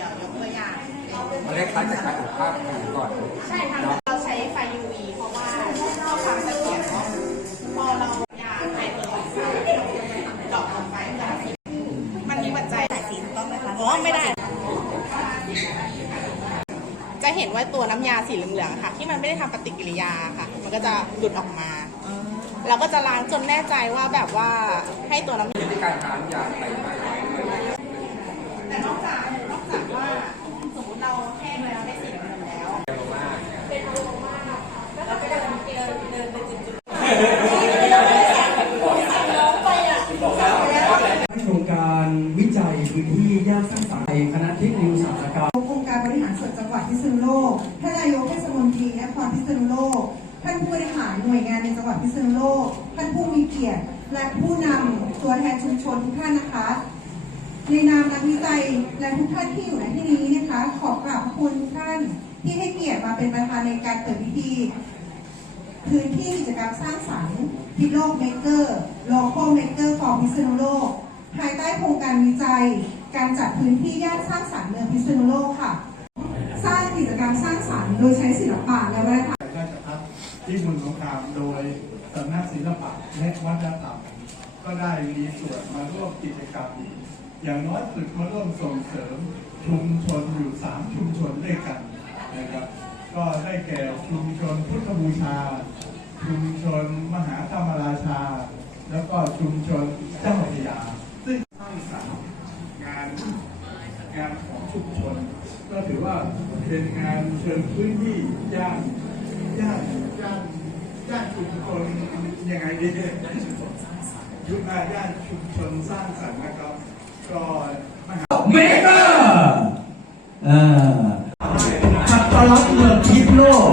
เดี๋ยวยกตัวอย่างเป็นมันคล้ายๆกับการอุดภาพผิวก่อนใช่ค่ะเราใช้ไฟ UV เพราะว่าเพื่อความเสถียรเนาะพอเรายาไฟเปิดออกไฟดอกออกไฟก็สีมันมีปัจจัยหลายสีถูกต้องไหมคะอ๋อไม่ได้ จะเห็นว่าตัวน้ำยาสีเหลืองๆค่ะ ที่มันไม่ได้ทำปฏิกิริยาค่ะ มันก็จะหลุดออกมาเราก็จะล้างจนแน่ใจว่าแบบว่าให้ตัวน้ำยาวิธีการทานยาใส่ไปแต่นอกจากนอกจากว่าสมมติเราแห้งแล้วได้สีเหลืองแล้ว เยอะมาก เราก็เดินเดินเดินไปจุด โครงการวิจัยพื้นที่ย่านสร้างสรรค์ค ณะเทคโนโลยีอุตสาหกรรมองค์การบริหารส่วนจังหวัดพิษณุโลก ท่านนายกเทศมนตรีนครพิษณุโลก ท่านผู้บริหารหน่วยงานในจังหวัดพิษณุโลก ท่านผู้มีเกียรติ และผู้นำตัวแทนชุมชนทุกท่านนะคะ ในนามนักวิจัยและทุกท่านที่อยู่ในที่นี้นะคะ ขอกราบขอบคุณทุกท่านที่ให้เกียรติมาเป็นประธานในการเปิดพิธีพื้นที่กิจกรรมสร้างสรรค์พิโลกเมเกอร์โลโก้เมเกอร์ของพิษณุโลก ภายใต้โครงการวิจัย การจัดพื้นที่ย่านสร้างสรรค์เมืองพิษณุโลกค่ะ สร้างกิจกรรมสร้างสรรค์โดยใช้ศิลปะและวัฒนธรรมราชพัฒที่มุนสงครามโดยสำนักศิลปะและวัฒนธรรมก็ได้มีส่วนมาร่วมกิจกรรม อย่างน้อยสุดมาร่วมส่งเสริมชุมชนอยู่สามชุมชนด้วยกันนะครับ ก็ได้แก่ชุมชนพุทธบูชา ชุมชนมหาธรรมราชา แล้วก็ชุมชนเจ้าพระยา ซึ่งสร้างสรรค์งาน งานของ ชุมชน ก็ถือว่าเป็นงานเชิงพื้นที่ย่านย่านย่านย่านชุมชนยังไงดียุคย่านชุมชนสร้างสรรค์นะครับก็มหาเมกาอ่าขัดตลับเมืองพิษโลก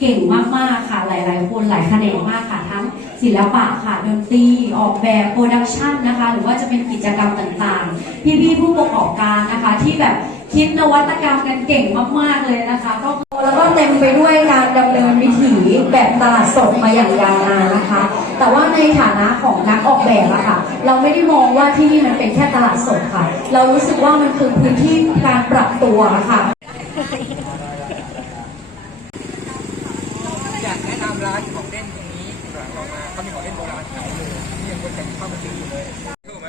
เก่งมากๆค่ะ หลายๆ คนหลายแขนงมากค่ะ ทั้งศิลปะค่ะดนตรีออกแบบโปรดักชันนะคะ หรือว่าจะเป็นกิจกรรมต่างๆ พี่ๆผู้ประกอบการนะคะ ที่แบบคิดนวัตกรรมกันเก่งมากๆเลยนะคะก็แล้วก็เต็มไปด้วยการดำเนินวิถีแบบตลาดสดมาอย่างยาวนานนะคะ แต่ว่าในฐานะของนักออกแบบอะค่ะ เราไม่ได้มองว่าที่นี่มันเป็นแค่ตลาดสดค่ะ เรารู้สึกว่ามันคือพื้นที่การปรับตัวค่ะ อยากแนะนำร้านของเล่นตรงนี้หลังเรามาเขามีของเล่นโบราณขายเลยที่ยังคนจะเข้ามาซื้ออยู่เลยถูกไหม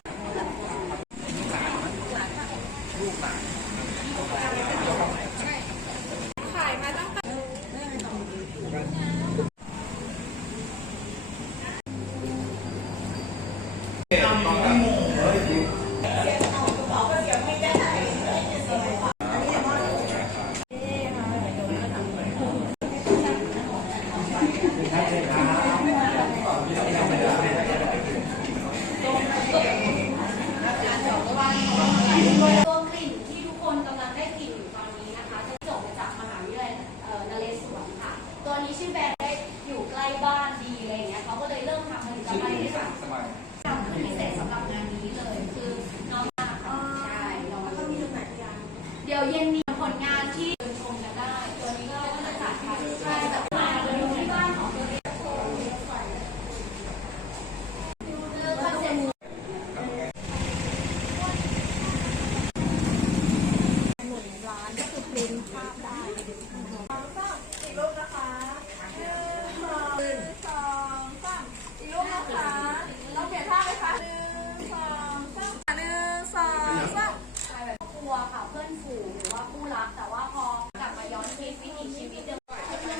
เพื่อนฝูงหรือว่าผู้รัก แต่ว่าพอกลับมาย้อนคิดวิถีชีวิตเดิมเอาเท่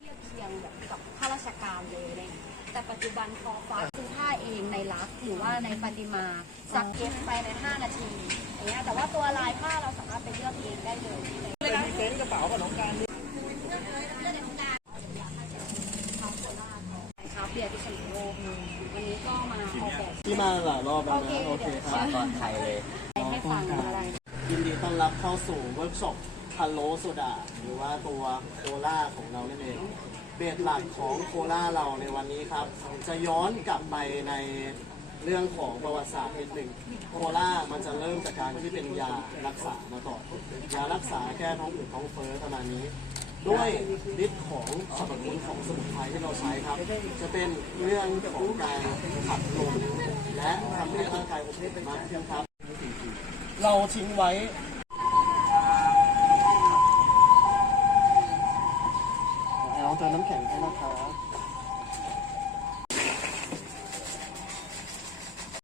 เทียบเคียงกับข้าราชกรเลยแต่ปัจจุบันพอฟ้าคือท่าเองในรักหรือว่าในปฏิมาซักเก็บไปใน 5 นาทีอย่างเงี้ยแต่ว่าตัวลายผ้าเราสามารถไปเลือกเองได้เลยเลยมีเซ็นกระเป๋าของน้องการด้วยครับเบียร์ที่ฉันโลกวันนี้ก็มาออกแบบ ที่มาหลายรอบแล้วนะโอเคครับ ตอนไทยเลย ฟังอะไร ยินดีต้อนรับเข้าสู่เวิร์กช็อปพาโลโซดา หรือว่าตัวโคล่าของเรานั่นเองเบสหลักของโคล่าเราในวันนี้ครับ จะย้อนกลับไปในเรื่องของประวัติศาสตร์นิดหนึ่งโคล่ามันจะเริ่มจากการที่เป็นยารักษามาก่อนยารักษาแก้ท้องอืดท้องเฟ้อประมาณนี้ ด้วยฤทธิ์ของสรรพคุณของสมุนไพรที่เราใช้ครับ จะเป็นเรื่องของการขับลมและทำให้ร่างกายอบอุ่นมากขึ้นครับ เราทิ้งไว้ เอาเติมน้ำแข็งให้นะครับ